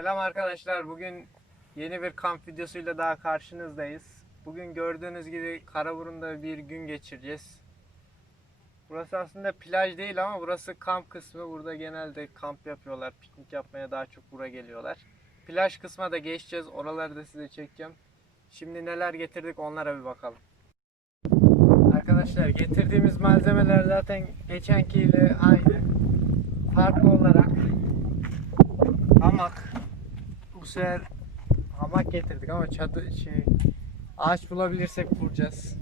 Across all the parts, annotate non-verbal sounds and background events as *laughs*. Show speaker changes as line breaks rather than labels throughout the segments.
Selam arkadaşlar. Bugün yeni bir kamp videosuyla daha karşınızdayız. Bugün gördüğünüz gibi Karaburun'da bir gün geçireceğiz. Burası aslında plaj değil ama burası kamp kısmı. Burada genelde kamp yapıyorlar. Piknik yapmaya daha çok buraya geliyorlar. Plaj kısmına da geçeceğiz. Oraları da size çekeceğim. Şimdi neler getirdik onlara bir bakalım. Arkadaşlar getirdiğimiz malzemeler zaten geçenkiyle aynı. Farklı olarak hamak, bu sefer hamak getirdik ama çadır şey ağaç bulabilirsek kuracağız.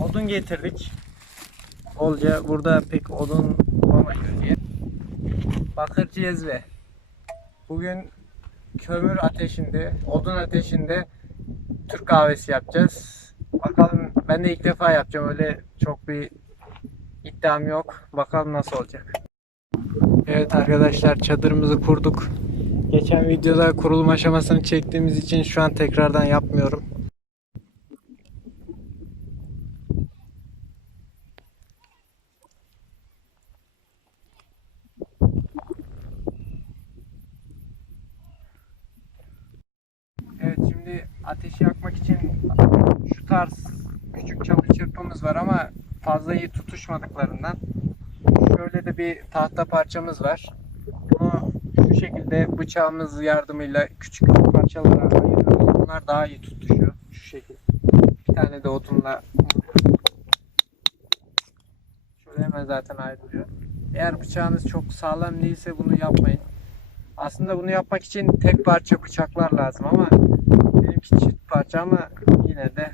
Odun getirdik. Bolca burada pek odun bulamayız diye. Bakır cezve. Bugün kömür ateşinde, odun ateşinde Türk kahvesi yapacağız. Bakalım ben de ilk defa yapacağım. Öyle çok bir iddiam yok. Bakalım nasıl olacak. Evet arkadaşlar çadırımızı kurduk. Geçen videoda kurulum aşamasını çektiğimiz için şu an tekrardan yapmıyorum. Evet şimdi ateşi yakmak için şu tarz küçük çapı çırpımız var ama fazla iyi tutuşmadıklarından şöyle de bir tahta parçamız var. Şu şekilde bıçağımız yardımıyla küçük küçük parçalara ayırıyoruz. Bunlar daha iyi tutuşuyor. Şu şekilde. Bir tane de odunla şöyle hemen zaten ayrılıyor. Eğer bıçağınız çok sağlam değilse bunu yapmayın. Aslında bunu yapmak için tek parça bıçaklar lazım ama benimki çift parça ama yine de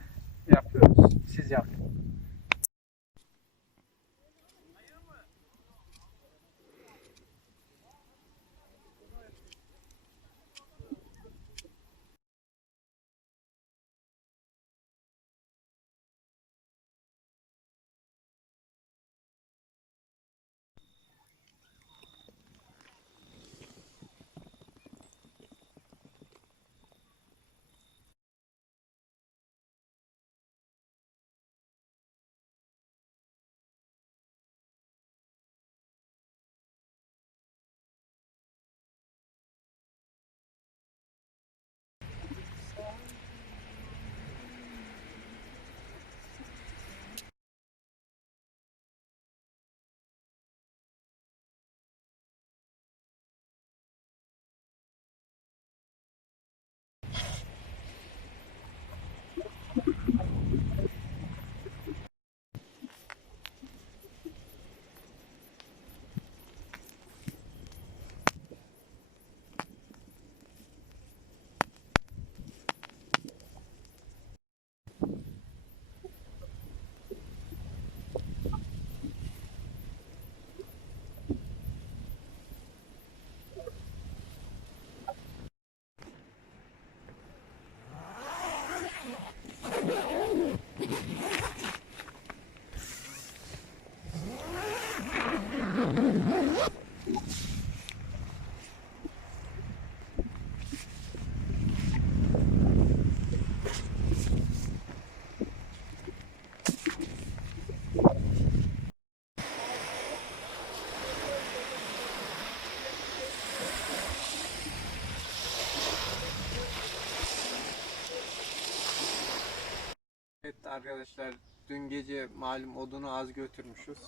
arkadaşlar dün gece malum odunu az götürmüşüz.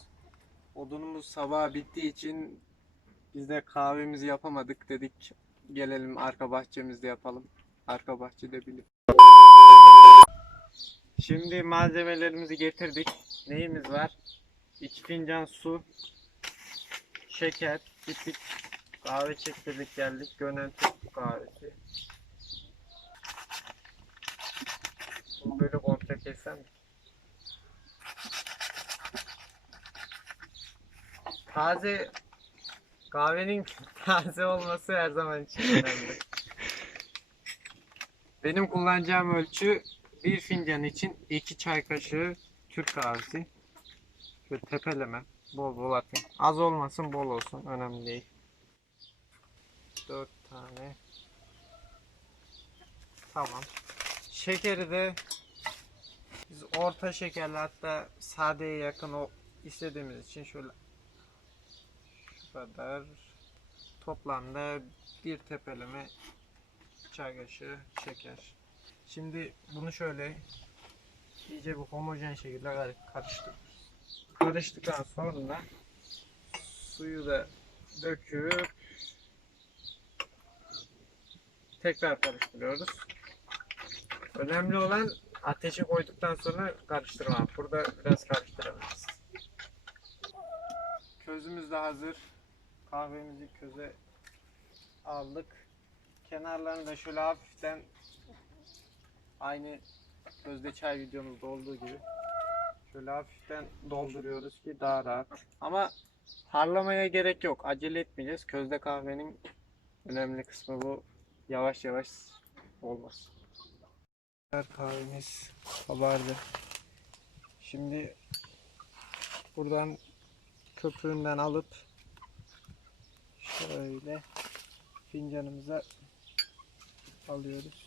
Odunumuz sabah bittiği için biz de kahvemizi yapamadık dedik gelelim arka bahçemizde yapalım. Arka bahçede bilip. Şimdi malzemelerimizi getirdik. Neyimiz var? 2 fincan su, şeker, gittik kahve çektirdik geldik. Gönen Türk kahvesi. Bunu böyle kessem. Taze kahvenin *laughs* taze olması her zaman için önemli. Benim kullanacağım ölçü bir fincan için iki çay kaşığı Türk kahvesi. Şöyle tepeleme. Bol bol atayım. Az olmasın bol olsun. Önemli değil. Dört tane. Tamam. Şekeri de biz orta şekerli hatta sadeye yakın o istediğimiz için şöyle şu kadar Toplamda bir tepeleme çay kaşığı şeker. Şimdi bunu şöyle iyice bir homojen şekilde kar- karıştırıyoruz. Karıştıktan sonra suyu da döküp tekrar karıştırıyoruz. Önemli olan ateşe koyduktan sonra karıştırmak. Burada biraz karıştırabiliriz. Közümüz de hazır. Kahvemizi köze aldık. Kenarlarını da şöyle hafiften aynı közde çay videomuzda olduğu gibi şöyle hafiften dolduruyoruz ki daha rahat. Ama harlamaya gerek yok. Acele etmeyeceğiz. Közde kahvenin önemli kısmı bu. Yavaş yavaş olmaz. Kahvemiz kabardı. Şimdi buradan köpüğünden alıp şöyle fincanımıza alıyoruz.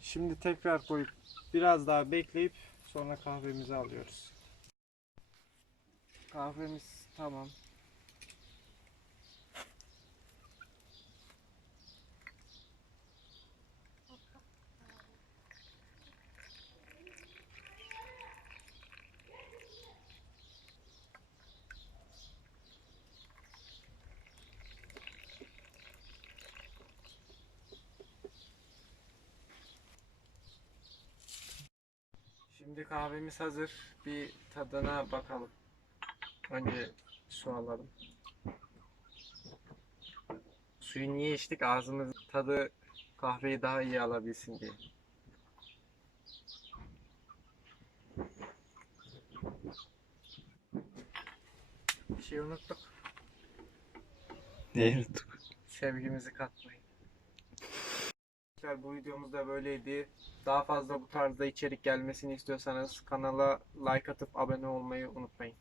Şimdi tekrar koyup biraz daha bekleyip sonra kahvemizi alıyoruz. Kahvemiz tamam. Şimdi kahvemiz hazır. Bir tadına bakalım. Önce su alalım. Suyu niye içtik? Ağzımız tadı kahveyi daha iyi alabilsin diye. Bir şey unuttuk.
Neyi unuttuk?
Sevgimizi katmayın. Arkadaşlar bu videomuz da böyleydi. Daha fazla bu tarzda içerik gelmesini istiyorsanız kanala like atıp abone olmayı unutmayın.